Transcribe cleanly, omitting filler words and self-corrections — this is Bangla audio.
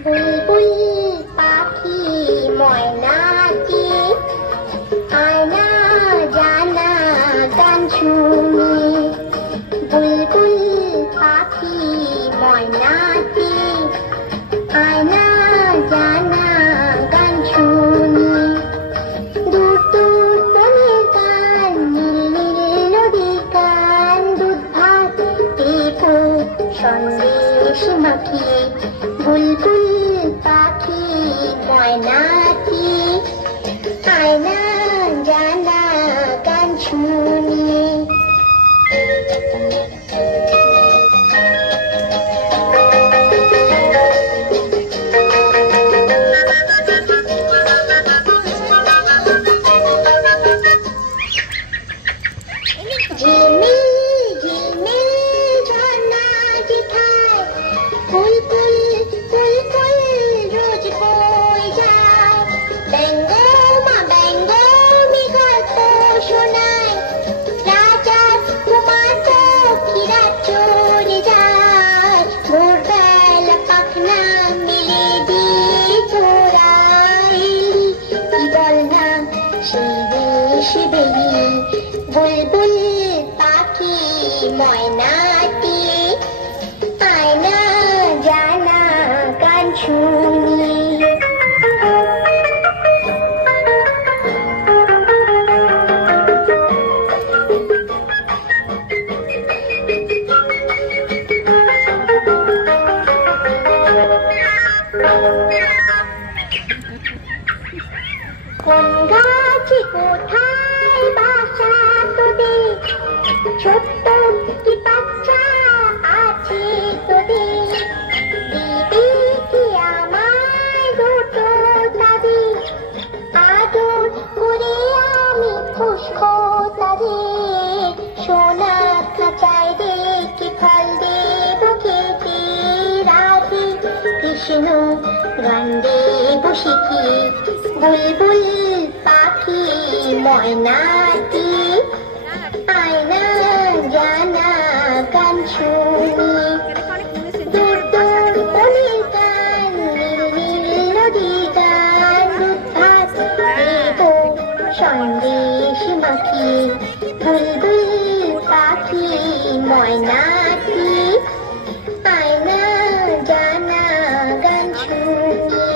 বুলবুল পাখি ময়নাটি আয়না জানা গান শুনি। বুলবুল পাখি ময়নাটি আয়না জানা গান শুনি। দূর দূর বনের গান, নীল নীল নদীর গান, দুধ ভাত টিপু সন্দেশ মাখিয়ে। বুলবুল পাখি ময়নাটি আয়না জানা গান শুনি। ঝিলমিল ঝিলমিল ঝর্ণা যেথায় বুলবুল বুলবুল রোজ বই যায়। ব্যঙ্গ মা ব্যঙ্গ গল্প শোনায়, রাজার কুমার পক্ষীরা চলে যায়। ভোরবেলা পাখনা মেলে দিয়ে ঘোরাইলি, কি বল না সেই দেশে বেলি। বুলবুল পাখি ময়নাটি আয়না জানা গান শুনি। কোন গাছে কোথায় বাসা তোদের, ছোট্ট কি বাচ্চা আছে তোদের। দিবি কি আমায় দুটো চাবি, আদর করে আমি খুশবো তাদের। সোনা খাঁচায় রেখে ফল দেব খেতে, রাধে কৃষ্ণ গান দেব শিখি। বুলবুল পাখি ময়নাটি আয়না জানা গান শুনি। দূর দূর বনের গান, নীল নীল নদীর গান, দুধ ভাত দেব সন্দেশ মাখিয়ে। বুলবুল পাখি ময়নাটি আয়না জানা গান শুনি।